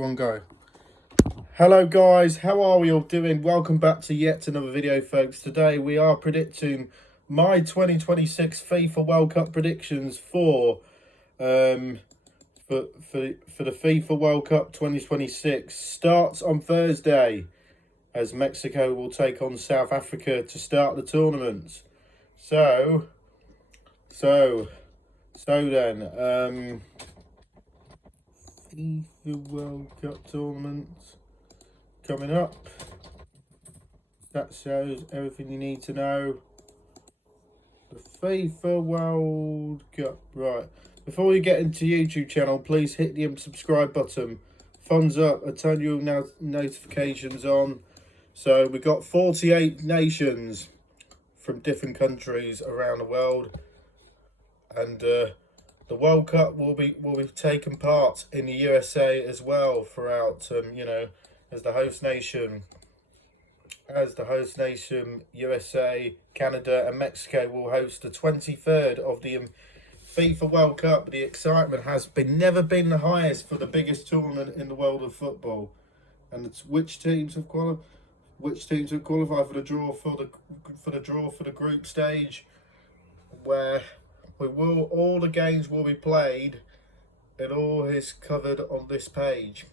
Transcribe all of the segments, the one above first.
One go. Hello guys, how are we all doing? Welcome back to yet another video, folks. Today we are predicting my 2026 FIFA World Cup predictions for the FIFA World Cup 2026. Starts on Thursday as Mexico will take on South Africa to start the tournament. So then, FIFA World Cup tournament coming up. That shows everything you need to know. The FIFA World Cup. Right. Before we get into YouTube channel, please hit the subscribe button. Thumbs up and turn your notifications on. So we got 48 nations from different countries around the world. And the World Cup will be taking part in the USA as well throughout, as the host nation. USA, Canada and Mexico will host the 23rd of the FIFA World Cup. The excitement has never been the highest for the biggest tournament in the world of football. And it's which teams have qualified for the draw for the group stage, where all the games will be played. It all is covered on this page.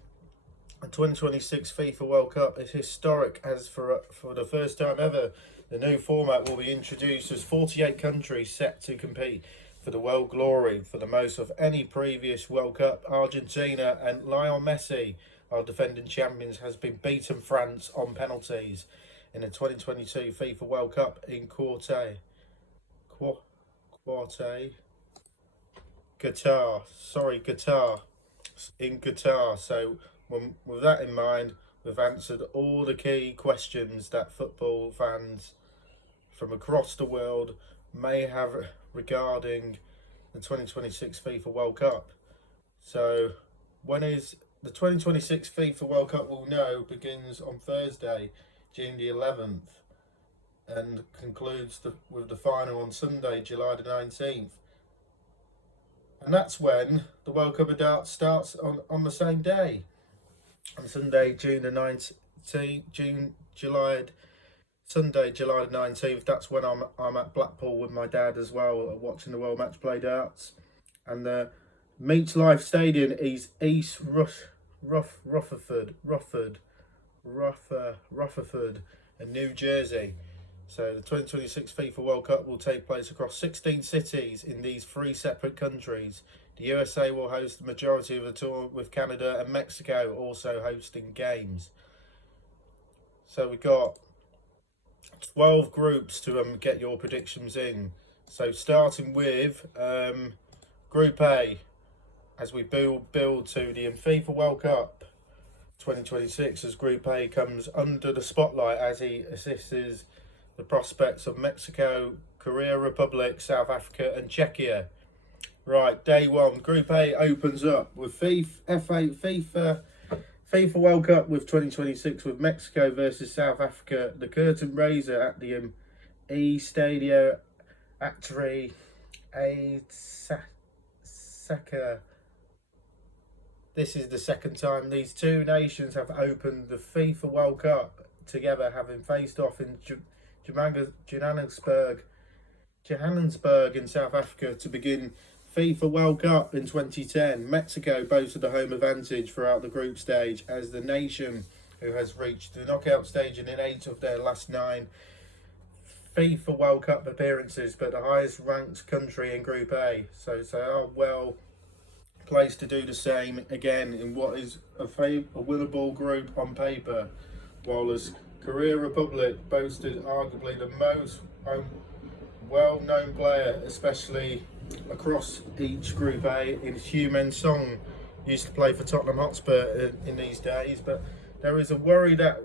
The 2026 FIFA World Cup is historic, as for the first time ever, the new format will be introduced as 48 countries set to compete for the world glory for the most of any previous World Cup. Argentina and Lionel Messi, our defending champions, has been beaten France on penalties in the 2022 FIFA World Cup in Qatar. In Qatar. So with that in mind, we've answered all the key questions that football fans from across the world may have regarding the 2026 FIFA World Cup. So when is the 2026 FIFA World Cup? We'll know begins on Thursday, June the 11th, and concludes with the final on Sunday, July the 19th. And that's when the World Cup of Darts starts on the same day. On Sunday, July the 19th. That's when I'm at Blackpool with my dad as well, watching the World Match Play Darts. And the Meets Life Stadium is East Rutherford in New Jersey. So the 2026 FIFA World Cup will take place across 16 cities in these 3 separate countries. The USA will host the majority of the tour, with Canada and Mexico also hosting games. So we've got 12 groups to get your predictions in. So starting with Group A, as we build to the FIFA World Cup 2026, as Group A comes under the spotlight as he assists the prospects of Mexico, Korea Republic, South Africa and Czechia. Right, day one, Group A opens up with FIFA World Cup with 2026 with Mexico versus South Africa. The curtain raiser at the Estadio Actri Seca. This is the second time these two nations have opened the FIFA World Cup together, having faced off in Johannesburg in South Africa to begin FIFA World Cup in 2010. Mexico boasted the home advantage throughout the group stage as the nation who has reached the knockout stage in 8 of their last 9 FIFA World Cup appearances, but the highest ranked country in Group A. So are well placed to do the same again in what is a winnable group on paper, while as Korea Republic boasted arguably the most well-known player, especially across each Group A, in Heung-min Son. Used to play for Tottenham Hotspur in these days, but there is a worry that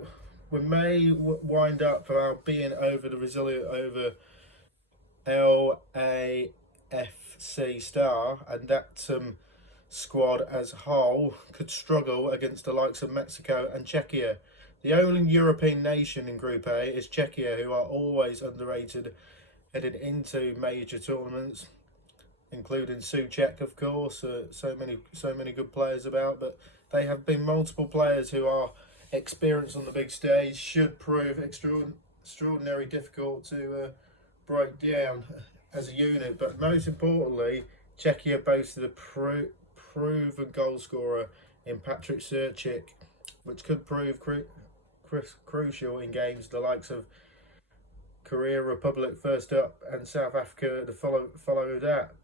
we may wind up being over the resilient over LAFC Star, and that squad as a whole could struggle against the likes of Mexico and Czechia. The only European nation in Group A is Czechia, who are always underrated headed into major tournaments, including Souček, of course. So many good players about, but they have been multiple players who are experienced on the big stage, should prove extraordinary difficult to break down as a unit. But most importantly, Czechia boasted a proven goal scorer in Patrick Srček, which could prove crucial in games the likes of Korea Republic first up and South Africa to follow that.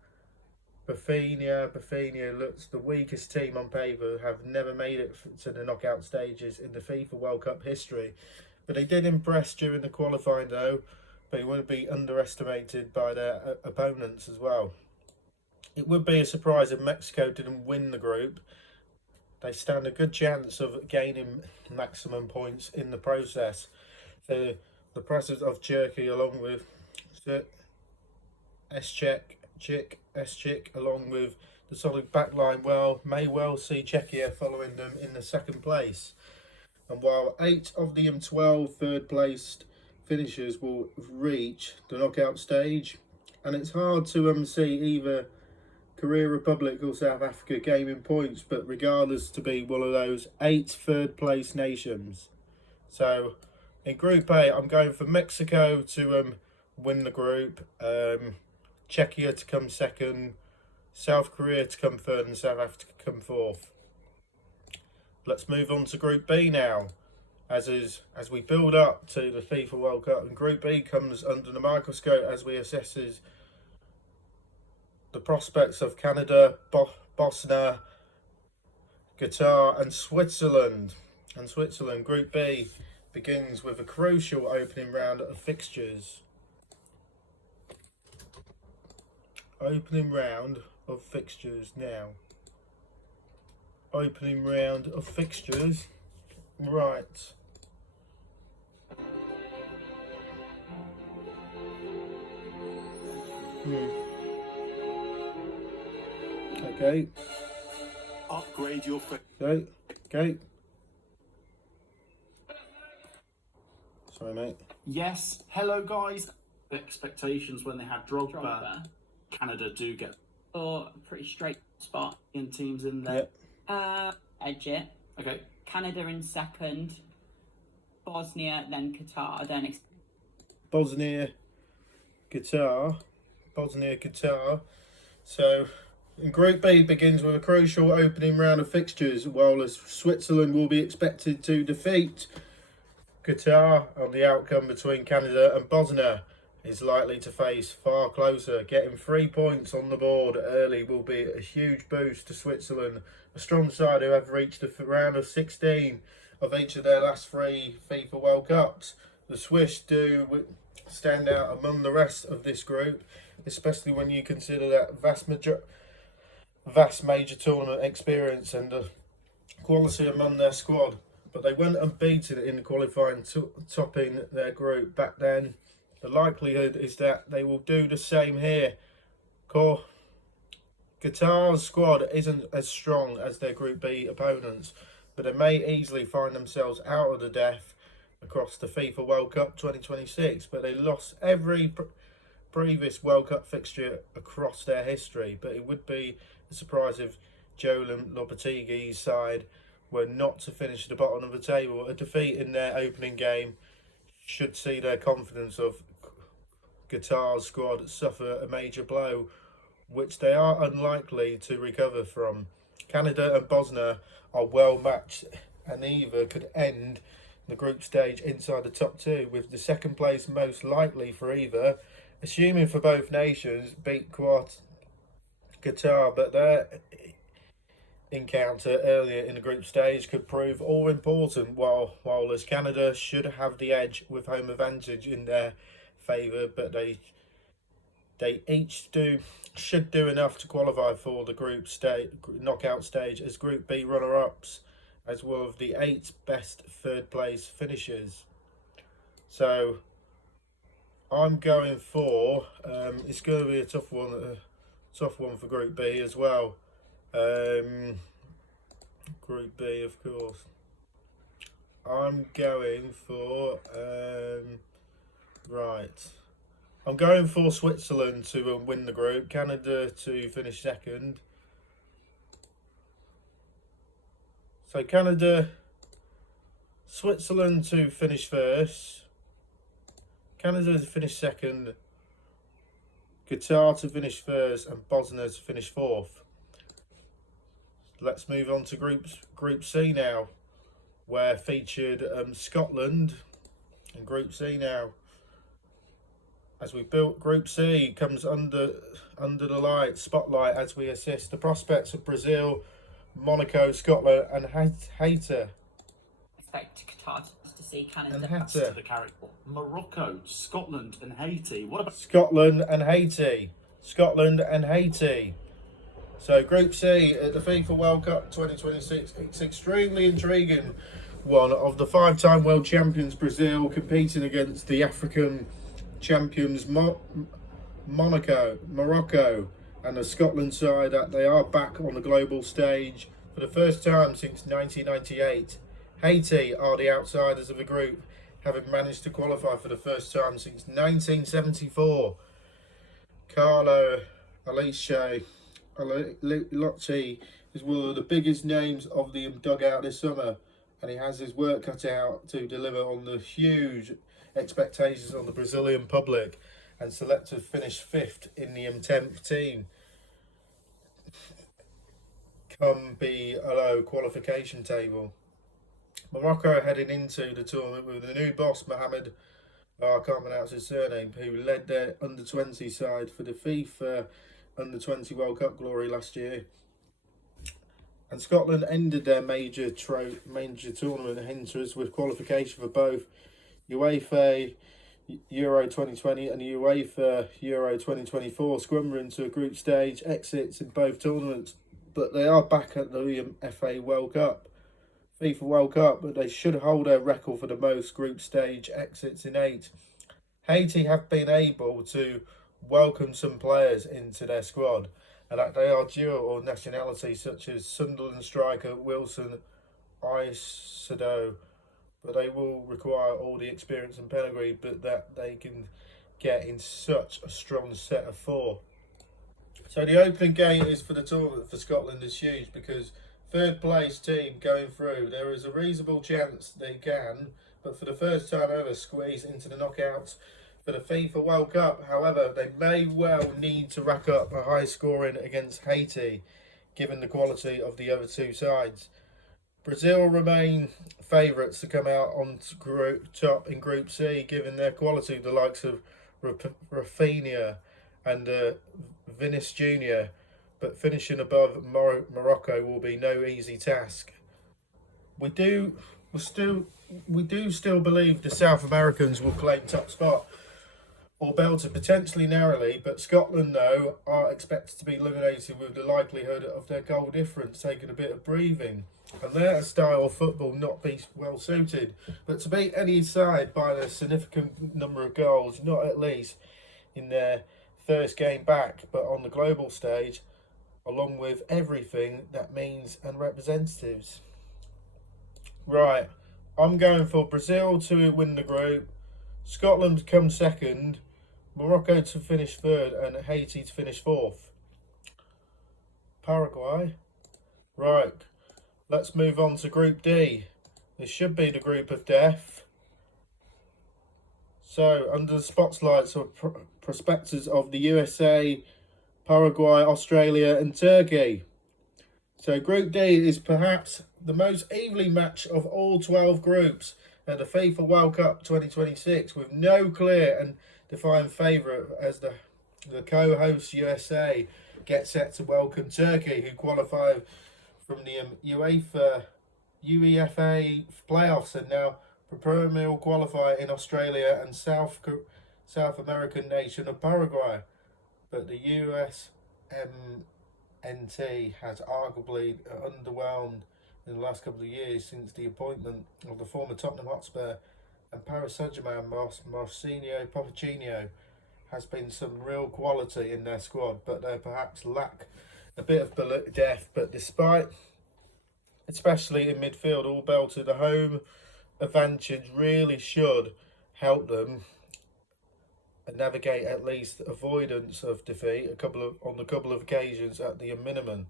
Bosnia looks the weakest team on paper, have never made it to the knockout stages in the FIFA World Cup history. But they did impress during the qualifying though, but it wouldn't be underestimated by their opponents as well. It would be a surprise if Mexico didn't win the group. They stand a good chance of gaining maximum points in the process. The presence of Turkey along with Srček along with the solid backline may well see Czechia following them in the second place. And while 8 of the 12 third placed finishers will reach the knockout stage, and it's hard to see either Korea Republic or South Africa gaining points, but regardless to be one of those 8 third place nations. So in Group A, I'm going for Mexico to win the group, Czechia to come second, South Korea to come third, and South Africa to come fourth. Let's move on to Group B now, as we build up to the FIFA World Cup. And Group B comes under the microscope as we assesses the prospects of Canada, Bosnia, Qatar, and Switzerland. Group B begins with a crucial opening round of fixtures. Opening round of fixtures now. Opening round of fixtures. Right. Okay. Upgrade your Okay. Sorry, mate. Yes. Hello, guys. Expectations when they had Drogba. Canada do get or a pretty straight spot in teams in there. Edge it. Okay. Canada in second, Bosnia, then Qatar. Then Bosnia, Qatar. So in Group B begins with a crucial opening round of fixtures, while Switzerland will be expected to defeat Qatar. On the outcome between Canada and Bosnia is likely to face far closer. Getting 3 points on the board early will be a huge boost to Switzerland, a strong side who have reached the round of 16 of each of their last 3 FIFA World Cups. The Swiss do stand out among the rest of this group, especially when you consider that vast major tournament experience and the quality among their squad. But they went unbeaten in the qualifying, topping their group back then. The likelihood is that they will do the same here. Qatar's squad isn't as strong as their Group B opponents, but they may easily find themselves out of the depth across the FIFA World Cup 2026. But they lost every previous World Cup fixture across their history. But it would be a surprise if Joe Lopetigui's side were not to finish at the bottom of the table. A defeat in their opening game should see their confidence of Qatar's squad suffer a major blow, which they are unlikely to recover from. Canada and Bosnia are well matched, and either could end the group stage inside the top 2, with the second place most likely for either, assuming for both nations beat Qatar. But their encounter earlier in the group stage could prove all important, while as Canada should have the edge with home advantage in their favour, but they each should do enough to qualify for the group stage knockout stage as Group B runner-ups, as well as the 8 best third place finishers. So I'm going for it's going to be a tough one for Group B as well. Group B, of course. I'm going for I'm going for Switzerland to win the group, Canada to finish second. So Canada, Switzerland to finish first, Canada to finish second, Qatar to finish first, and Bosnia to finish fourth. Let's move on to Group C now, where featured Scotland in Group C now. As we built Group C, comes under the spotlight as we assist the prospects of Brazil, Monaco, Scotland, and Haiti. Expect Qatar to see Canada. And That's to Haiti. the character. Morocco, Scotland, and Haiti. What about Scotland and Haiti. Scotland and Haiti. So Group C at the FIFA World Cup 2026. It's extremely intriguing. One of the 5-time world champions Brazil competing against the African champions Morocco, and the Scotland side that they are back on the global stage for the first time since 1998. Haiti are the outsiders of the group, having managed to qualify for the first time since 1974. Carlo Ancelotti is one of the biggest names of the dugout this summer, and he has his work cut out to deliver on the huge expectations on the Brazilian public and select to finish 5th in the 10th team come below qualification table. Morocco heading into the tournament with the new boss Mohamed, I can't pronounce his surname, who led their under-20 side for the FIFA under-20 World Cup glory last year. And Scotland ended their major tournament hinters with qualification for both UEFA Euro 2020 and UEFA Euro 2024, scrumbling to a group stage exits in both tournaments. But they are back at the FA World Cup, FIFA World Cup, but they should hold their record for the most group stage exits in 8. Haiti have been able to welcome some players into their squad, and that they are dual or nationality, such as Sunderland striker Wilson Aisedo, but they will require all the experience and pedigree but that they can get in such a strong set of 4. So the opening game is for the tournament for Scotland is huge, because third place team going through, there is a reasonable chance they can, but for the first time ever, squeeze into the knockouts for the FIFA World Cup. However, they may well need to rack up a high scoring against Haiti, given the quality of the other two sides. Brazil remain favourites to come out on top in Group C, given their quality, the likes of Rafinha and Vinicius Jr., but finishing above Morocco will be no easy task. We do still believe the South Americans will claim top spot, or Belgium potentially narrowly, but Scotland, though, are expected to be eliminated with the likelihood of their goal difference taking a bit of breathing, and their style of football not be well suited. But to beat any side by a significant number of goals, not at least in their first game back, but on the global stage, along with everything that means and representatives. Right, I'm going for Brazil to win the group, Scotland to come second, Morocco to finish third, and Haiti to finish fourth. Paraguay. Right, let's move on to Group D. This should be the group of death. So, under the spotlights are prospectors of the USA, Paraguay, Australia, and Turkey. So Group D is perhaps the most evenly matched of all 12 groups at the FIFA World Cup 2026, with no clear and defined favourite, as the co-host USA get set to welcome Turkey, who qualified from the UEFA playoffs and now premier qualifier in Australia and South American nation of Paraguay. But the USMNT has arguably underwhelmed in the last couple of years since the appointment of the former Tottenham Hotspur and Paris Saint-Germain Mauricio Pochettino. Has been some real quality in their squad, but they perhaps lack a bit of depth. But despite, especially in midfield, all belted, the home advantage really should help them navigate at least avoidance of defeat on a couple of occasions at the minimum.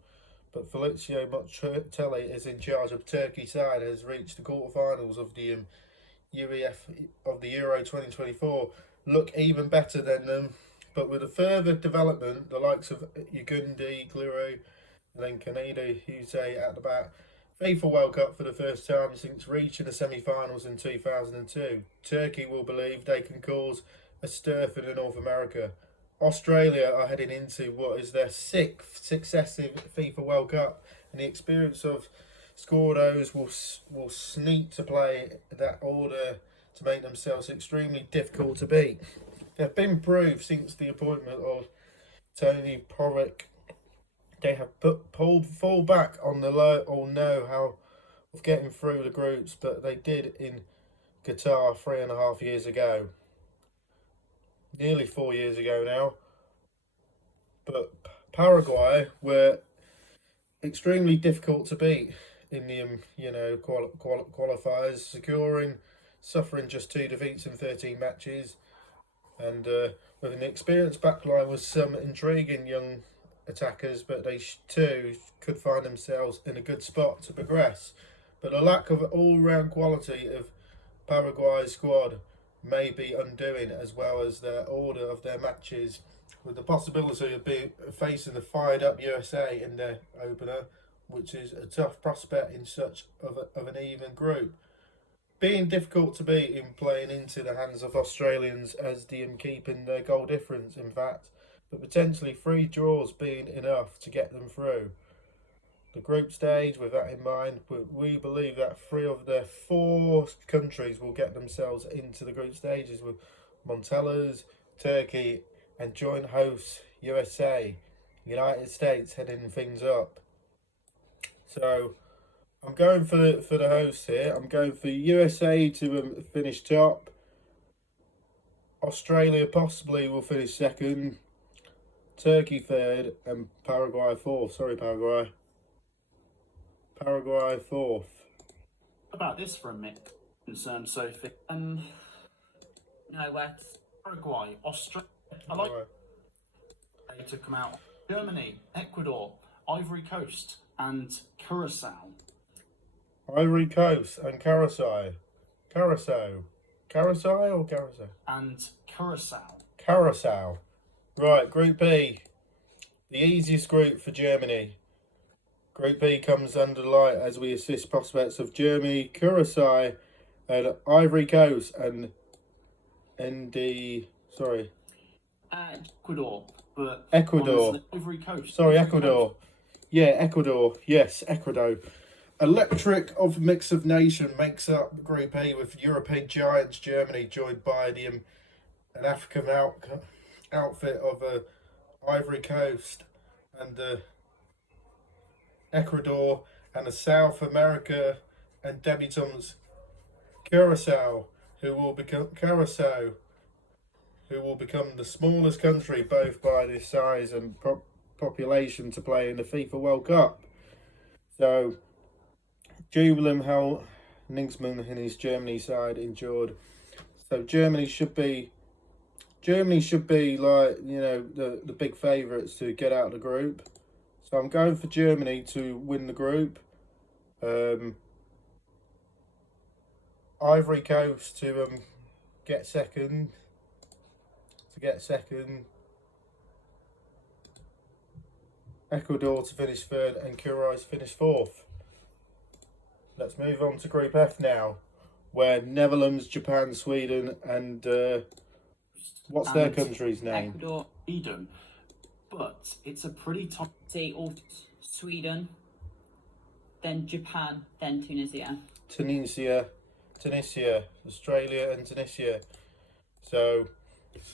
but Felicio Motelli is in charge of Turkey side, has reached the quarterfinals of the Euro 2024. Look even better than them, but with a further development, the likes of Ugundi, Gliru, and then Kaneda Huse at the back. FIFA World Cup for the first time since reaching the semi-finals in 2002. Turkey will believe they can cause a stir for the North America. Australia are heading into what is their sixth successive FIFA World Cup, and the experience of Scordos will sneak to play that order to make themselves extremely difficult to beat. They've been proved since the appointment of Tony Porrick. They have fall back on the low or know how of getting through the groups, but they did in Qatar 3.5 years ago. Nearly 4 years ago now. But Paraguay were extremely difficult to beat in the qualifiers, suffering just 2 defeats in 13 matches, and with an experienced backline with some intriguing young attackers, but they too could find themselves in a good spot to progress. But the lack of all-round quality of Paraguay's squad may be undoing, as well as the order of their matches, with the possibility of facing the fired-up USA in their opener, which is a tough prospect in such of an even group. Being difficult to beat in playing into the hands of Australians, as them keeping their goal difference, in fact, but potentially 3 draws being enough to get them through the group stage. With that in mind, we believe that 3 of the 4 countries will get themselves into the group stages, with Montella's, Turkey, and joint hosts USA, United States heading things up. So I'm going for the hosts here. I'm going for USA to finish top. Australia possibly will finish second. Turkey third, and Paraguay fourth. Sorry, Paraguay. Paraguay fourth. About this for a minute, concern Sophie. No, West. Paraguay, Australia. I like they to come out. Germany, Ecuador, Ivory Coast, and Curacao. Ivory Coast and Curacao. Curacao or Curacao? And Curacao. Curacao. Right, Group B. The easiest group for Germany. Group B comes under light as we assist prospects of Germany, Curacao, and Ivory Coast, and Ecuador. But Ecuador. Ivory Coast. Sorry, Ivory Ecuador. Coast. Yeah, Ecuador. Yes, Ecuador. Electric of mix of nation makes up Group A, with European giants Germany joined by an African outfit of Ivory Coast and Ecuador, and the South America and debutants Curacao, who will become the smallest country both by the size and population to play in the FIFA World Cup. So Jubilee how Nagelsmann and his Germany side endured. So Germany should be like, the big favourites to get out of the group. So I'm going for Germany to win the group. Ivory Coast to get second. Ecuador to finish third, and Curacao to finish fourth. Let's move on to Group F now, where Netherlands, Japan, Sweden, and what's their country's name? Ecuador. Sweden. But it's a pretty tough. See, all Sweden, then Japan, then Tunisia. Tunisia, Australia and Tunisia. So,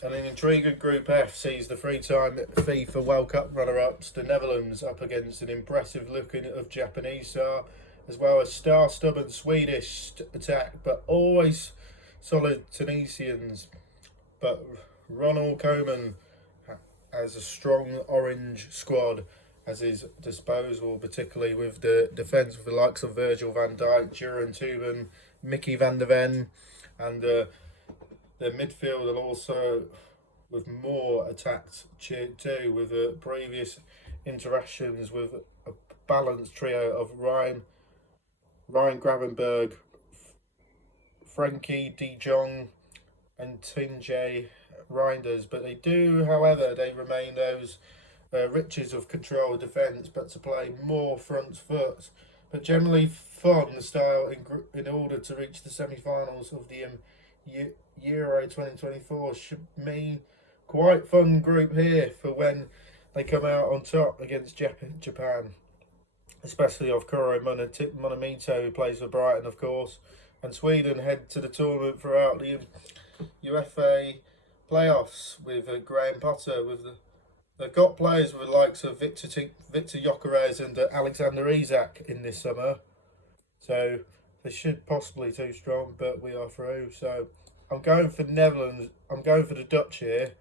and an intriguing Group F sees the 3-time FIFA World Cup runner-ups, the Netherlands, up against an impressive looking of Japanese star, as well as star-stubborn Swedish attack, but always solid Tunisians. But Ronald Koeman has a strong orange squad at his disposal, particularly with the defence with the likes of Virgil van Dijk, Jeroen Tuben, Mickey van der Ven, and the midfield, and also with more attacked too, with previous interactions with balanced trio of Ryan Gravenberg, Frankie de Jong, and Tinjay Reinders, but they do, however, they remain those riches of control defence, but to play more front foot. But generally fun style in order to reach the semi-finals of the Euro 2024 should mean quite fun group here for when they come out on top against Japan, especially of Kuro Monumito, who plays for Brighton, of course, and Sweden head to the tournament throughout the UEFA playoffs with Graham Potter. They've got players with the likes of Victor Gyökeres and Alexander Isak in this summer, so they should possibly too strong, but we are through. So I'm going for Netherlands. I'm going for the Dutch here.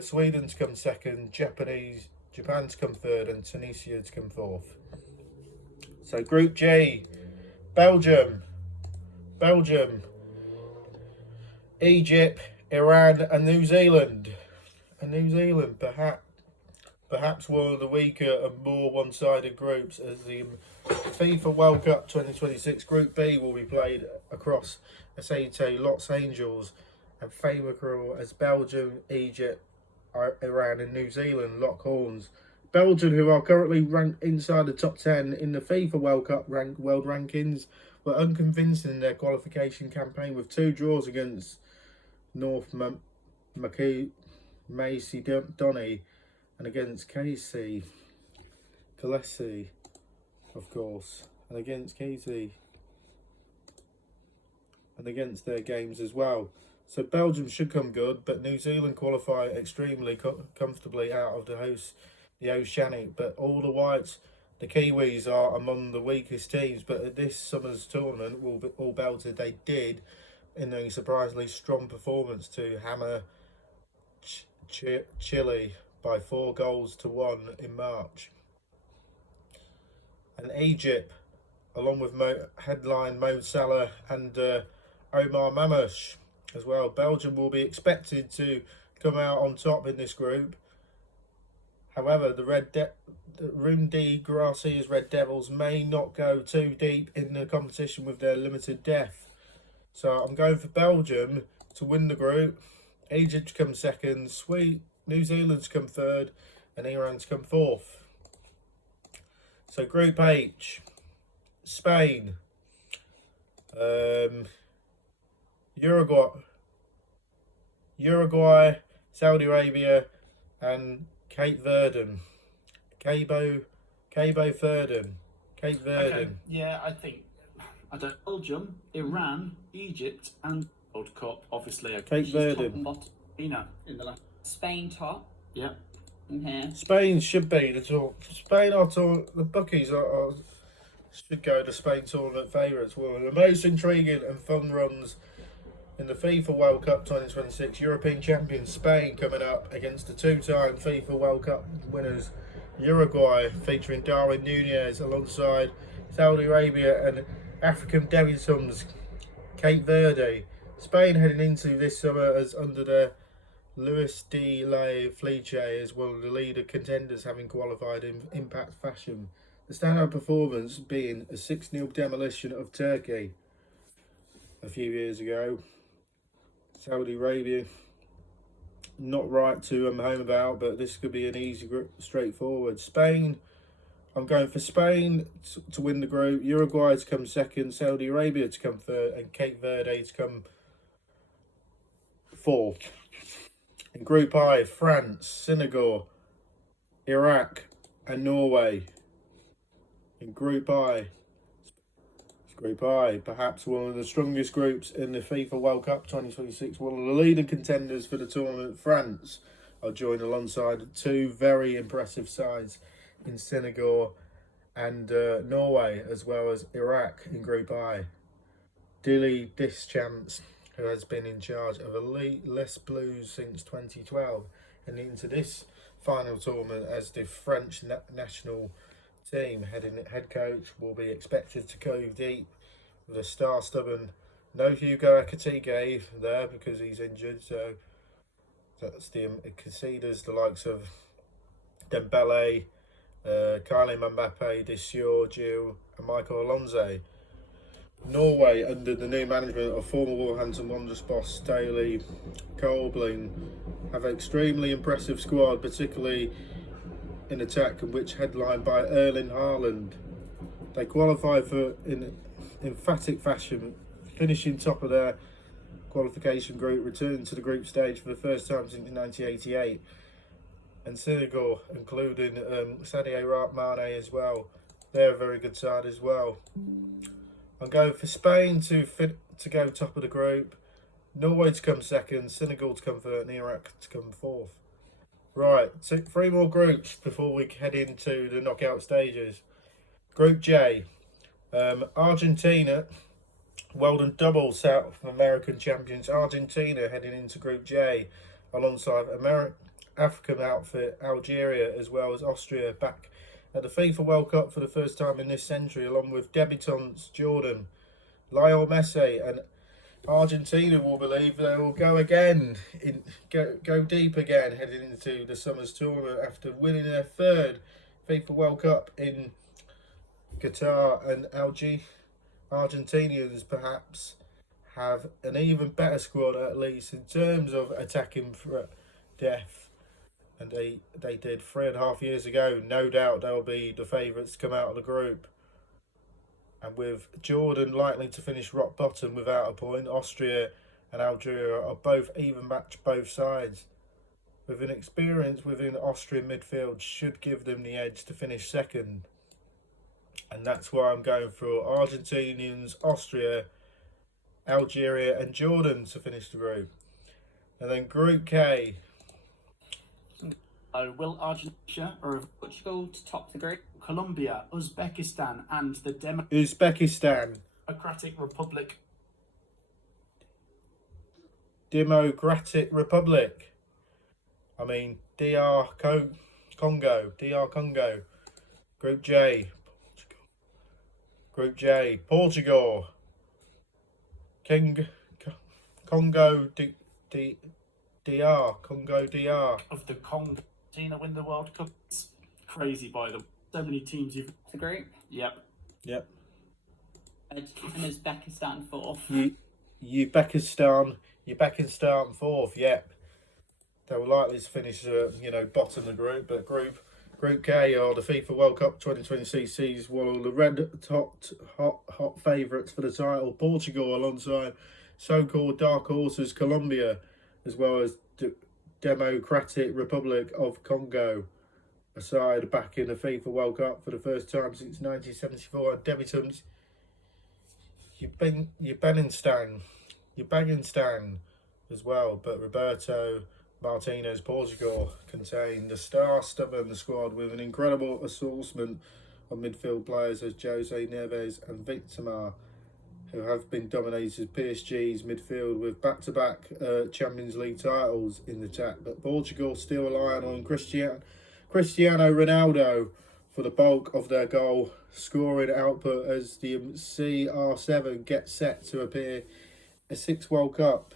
Sweden to come second, Japan to come third, and Tunisia to come fourth. So Group G, Belgium, Egypt, Iran, and New Zealand. Perhaps one of the weaker and more one-sided groups, as the FIFA World Cup 2026 Group B will be played across Aceite, Los Angeles, and Famakrel as Belgium, Egypt, Iran, and New Zealand lock horns. Belgium, who are currently ranked inside the top 10 in the FIFA World Cup world rankings, were unconvincing in their qualification campaign with 2 draws against North Macedonia and against Kalesi, of course, and against their games as well. So Belgium should come good, but New Zealand qualify extremely comfortably out of the Oceanic. But all the whites, the Kiwis, are among the weakest teams. But at this summer's tournament, all belted, they did in a surprisingly strong performance to hammer Chile by 4-1 in March. And Egypt, along with headline Mo Salah and Omar Mamouche as well. Belgium will be expected to come out on top in this group. However, the Rundi Garcia's Red Devils may not go too deep in the competition with their limited depth. So I'm going for Belgium to win the group, Egypt to come second, New Zealand to come third, and Iran to come fourth. So Group H, Spain, Uruguay, Saudi Arabia, and Cape Verde. Okay. Yeah, I don't. Belgium, Iran, Egypt, and World Cup. Obviously, Cape Verde. Top and bottom. In the last. Spain top. Yeah. In here. Spain should be the top. Spain are the bookies should go to Spain tournament favourites. One of the most intriguing and fun runs in the FIFA World Cup 2026. European champions Spain coming up against the 2-time FIFA World Cup winners Uruguay, featuring Darwin Núñez alongside Saudi Arabia and African debutants Cape Verde. Spain heading into this summer as under their Luis de la Fleche as one of the leader contenders, having qualified in impact fashion. The standout performance being a 6-0 demolition of Turkey a few years ago. Saudi Arabia, not right to home about, but this could be an easy, straightforward. Spain, I'm going for Spain to win the group, Uruguay to come second, Saudi Arabia to come third, and Cape Verde to come fourth. In Group I, France, Senegal, Iraq, and Norway. In Group I, perhaps one of the strongest groups in the FIFA World Cup 2026. One of the leading contenders for the tournament, France, are joined alongside 2 very impressive sides in Senegal and Norway, as well as Iraq in Group I. Didier Deschamps, who has been in charge of Les Blues since 2012, and into this final tournament as the French national team head coach, will be expected to go deep with a star-stubborn no Hugo Ekitike there because he's injured, so that's the considers the likes of Dembele Kylian Mbappe, Giorgio and Michael Alonso. Norway, under the new management of former Wolverhampton Wanderers boss Staley Kolbein, have an extremely impressive squad, particularly in attack, which headlined by Erling Haaland. They qualify for in emphatic fashion, finishing top of their qualification group, returning to the group stage for the first time since 1988. And Senegal, including Sadio Mane as well. They're a very good side as well. I'm going for Spain to go top of the group, Norway to come second, Senegal to come third, and Iraq to come fourth. Right, so 3 more groups before we head into the knockout stages. Group J, Argentina, well done double South American champions Argentina heading into Group J alongside African outfit Algeria as well as Austria back at the FIFA World Cup for the first time in this century, along with debutants Jordan, Lionel Messi, and Argentina will believe they will go again, go deep again heading into the summer's tournament after winning their 3rd FIFA World Cup in Qatar. And Argentinians perhaps have an even better squad, at least in terms of attacking depth. And they did 3.5 years ago. No doubt they'll be the favourites to come out of the group. And with Jordan likely to finish rock bottom without a point, Austria and Algeria are both even match both sides. With an experience within Austrian midfield should give them the edge to finish second. And that's why I'm going for Argentinians, Austria, Algeria and Jordan to finish the group. And then Group K. Will Argentina or Portugal to top the group. Colombia, Uzbekistan, and the Uzbekistan. Democratic Republic. Democratic Republic. I mean, DR Congo. Group J. Group J. Portugal. Congo DR. Of the Congo. Argentina win the World Cup. It's crazy by the so many teams you've. The group. Yep. And Uzbekistan fourth. Uzbekistan fourth. Yep. They were likely to finish, bottom of the group, but Group K are the FIFA World Cup 2026 sees one of the red hot favourites for the title. Portugal alongside so-called dark horses Colombia, as well as Democratic Republic of Congo, a side back in the FIFA World Cup for the first time since 1974. And debutants Uzbekistan as well, but Roberto Martinez Portugal contain the star-stubborn squad with an incredible assortment of midfield players as Jose Neves and Victor, who have been dominated PSG's midfield with back-to-back Champions League titles in the attack. But Portugal still relying on Cristiano Ronaldo for the bulk of their goal scoring output as the CR7 gets set to appear a sixth World Cup.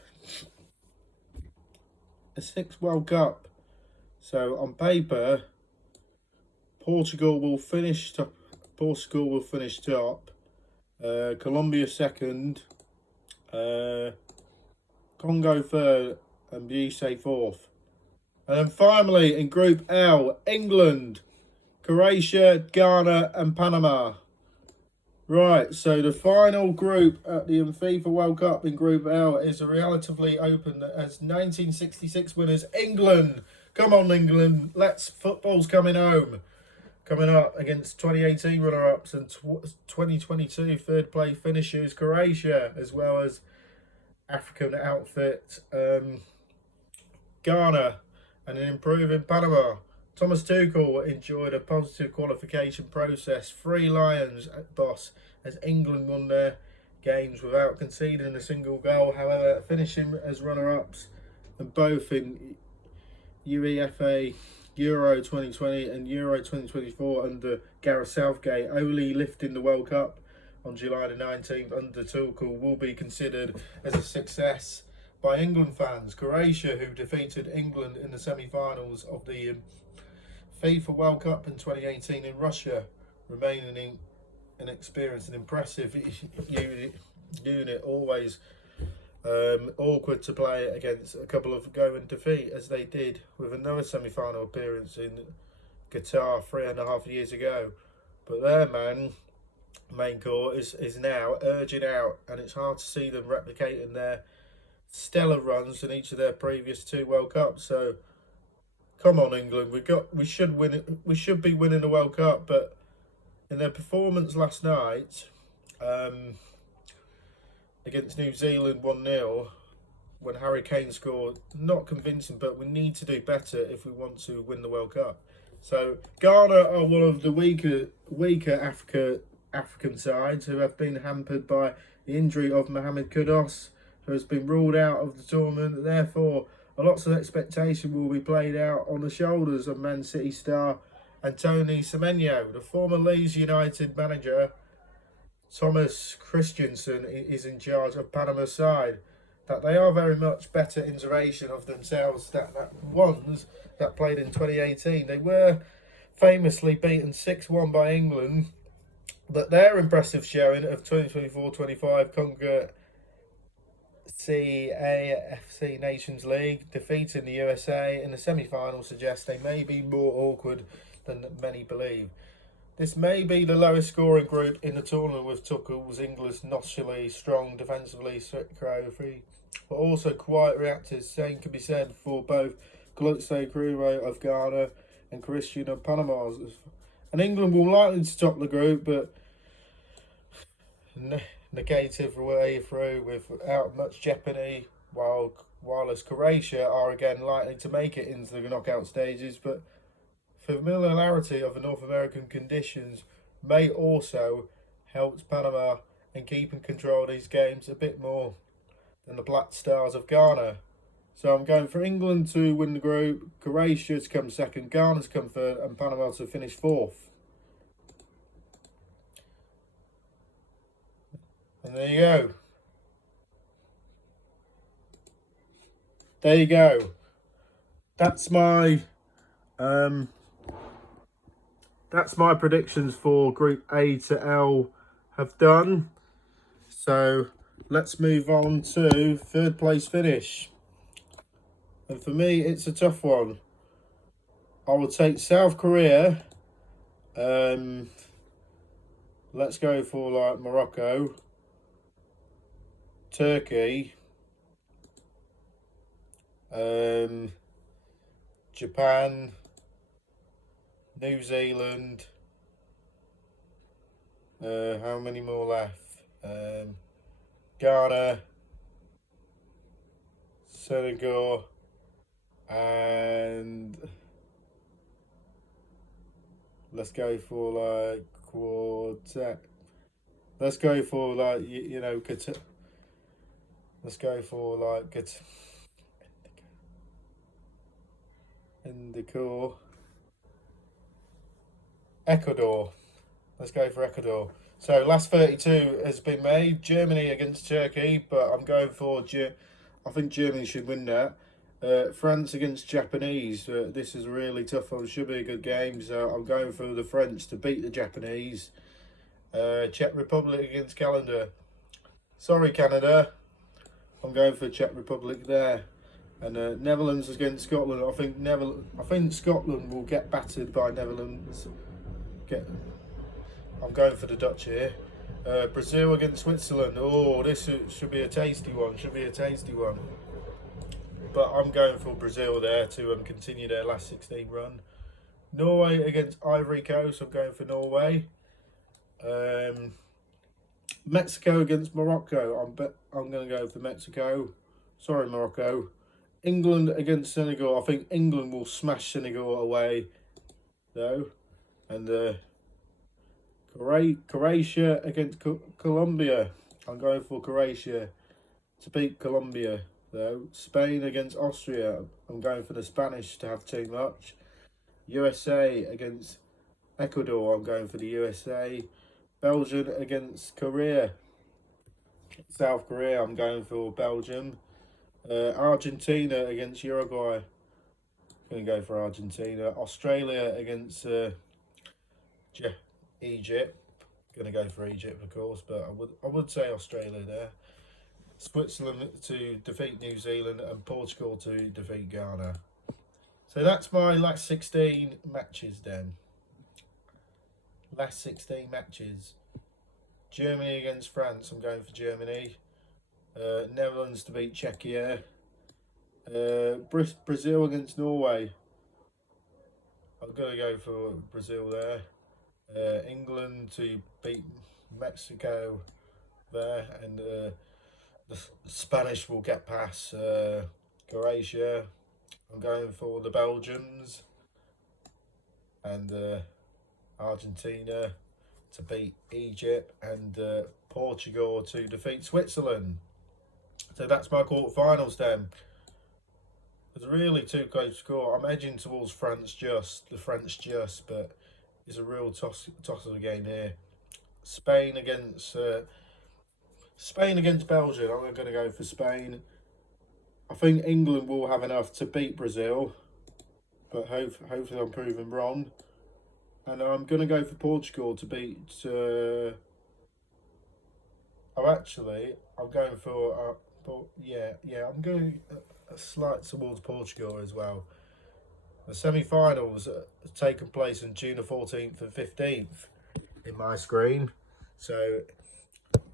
So on paper, Portugal will finish top. Colombia second, Congo third, and Buse fourth. And then finally in Group L, England, Croatia, Ghana and Panama. Right, so the final group at the FIFA World Cup in Group L is a relatively open as 1966 winners England. Come on England, football's coming home. Coming up against 2018 runner-ups and 2022 third place finishers Croatia, as well as African outfit Ghana and an improving Panama. Thomas Tuchel enjoyed a positive qualification process. 3 Lions boss as England won their games without conceding a single goal. However, finishing as runner-ups and both in UEFA Euro 2020 and Euro 2024 under Gareth Southgate, only lifting the World Cup on July the 19th under Tuchel will be considered as a success by England fans. Croatia, who defeated England in the semi-finals of the FIFA World Cup in 2018 in Russia, remaining inexperienced and impressive unit, always awkward to play against a couple of go and defeat, as they did with another semi-final appearance in Qatar 3.5 years ago. But their main core is now urging out, and it's hard to see them replicating their stellar runs in each of their previous 2 World Cups. So come on, England, we should win it. We should be winning the World Cup. But in their performance last night against New Zealand 1-0, when Harry Kane scored, not convincing, but we need to do better if we want to win the World Cup. So Ghana are one of the weaker African sides who have been hampered by the injury of Mohamed Kudus, who has been ruled out of the tournament. Therefore, lots of expectation will be played out on the shoulders of Man City star Anthony Semenyo. The former Leeds United manager Thomas Christiansen is in charge of Panama's side. That they are very much better iteration of themselves than that ones that played in 2018. They were famously beaten 6-1 by England, but their impressive showing of 2024-25 Congo CAFC Nations League, defeating the USA in the semi-final, suggests they may be more awkward than many believe. This may be the lowest scoring group in the tournament, with Tuchel's English notionally strong defensively, but also quiet reactors. Same can be said for both Galatasaray Cruzeiro of Ghana and Christian of Panama. And England will likely to top the group, but negative way through without much jeopardy, while as Croatia are again likely to make it into the knockout stages. But familiarity of the North American conditions may also help Panama in keeping control of these games a bit more than the Black Stars of Ghana. So I'm going for England to win the group, Croatia to come second, Ghana to come third, and Panama to finish 4th. And there you go. There you go. That's my predictions for Group A to L have done. So let's move on to 3rd place finish. And for me, it's a tough one. I will take South Korea. Let's go for like Morocco, Turkey, Japan, New Zealand. How many more left? Ghana, Senegal, and let's go for like quartet. Let's go for like Qatar. Let's go for like Ecuador. Let's go for Ecuador. So last 32 has been made. Germany against Turkey, but I'm going for I think Germany should win that. France against Japanese. This is a really tough one. Should be a good game. So I'm going for the French to beat the Japanese. Czech Republic against Canada. Sorry, Canada. I'm going for Czech Republic there. And Netherlands against Scotland. I think Scotland will get battered by Netherlands. I'm going for the Dutch here. Brazil against Switzerland. Oh, this should be a tasty one. But I'm going for Brazil there to continue their last 16 run. Norway against Ivory Coast. I'm going for Norway. Mexico against Morocco. I'm going to go for Mexico. Sorry, Morocco. England against Senegal. I think England will smash Senegal away, though. And Croatia against Colombia. I'm going for Croatia to beat Colombia, though. Spain against Austria. I'm going for the Spanish to have too much. USA against Ecuador. I'm going for the USA. Belgium against Korea. South Korea. I'm going for Belgium. Argentina against Uruguay. Going to go for Argentina. Australia against Egypt. Going to go for Egypt, of course, but I would say Australia there. Switzerland to defeat New Zealand, and Portugal to defeat Ghana. So that's my last 16 matches then. Last 16 matches. Germany against France, I'm going for Germany. Netherlands to beat Czechia. Brazil against Norway. I'm going to go for Brazil there. England to beat Mexico there, and the Spanish will get past Croatia. I'm going for the Belgians, and Argentina to beat Egypt, and Portugal to defeat Switzerland. So that's my quarterfinals then. It's really too close score. I'm edging towards the French just, but it's a real toss of the game here. Spain against Belgium. I'm going to go for Spain. I think England will have enough to beat Brazil, but hopefully I'm proven wrong. And I'm going to go for Portugal to beat... I'm going for... I'm going a slight towards Portugal as well. The semi-finals are taking place on June the 14th and 15th in my screen. So,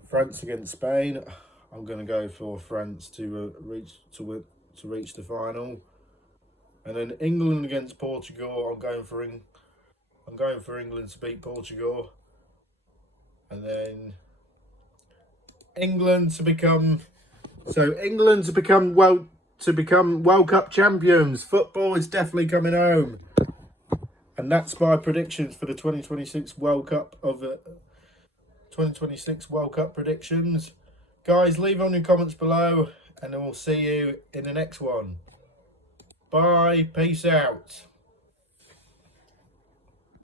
France against Spain. I'm going to go for France to reach the final. And then England against Portugal. I'm going for England to beat Portugal. And then England to become World Cup champions. Football is definitely coming home. And that's my predictions for the 2026 World Cup 2026 World Cup predictions. Guys, leave on your comments below, and then we'll see you in the next one. Bye. Peace out.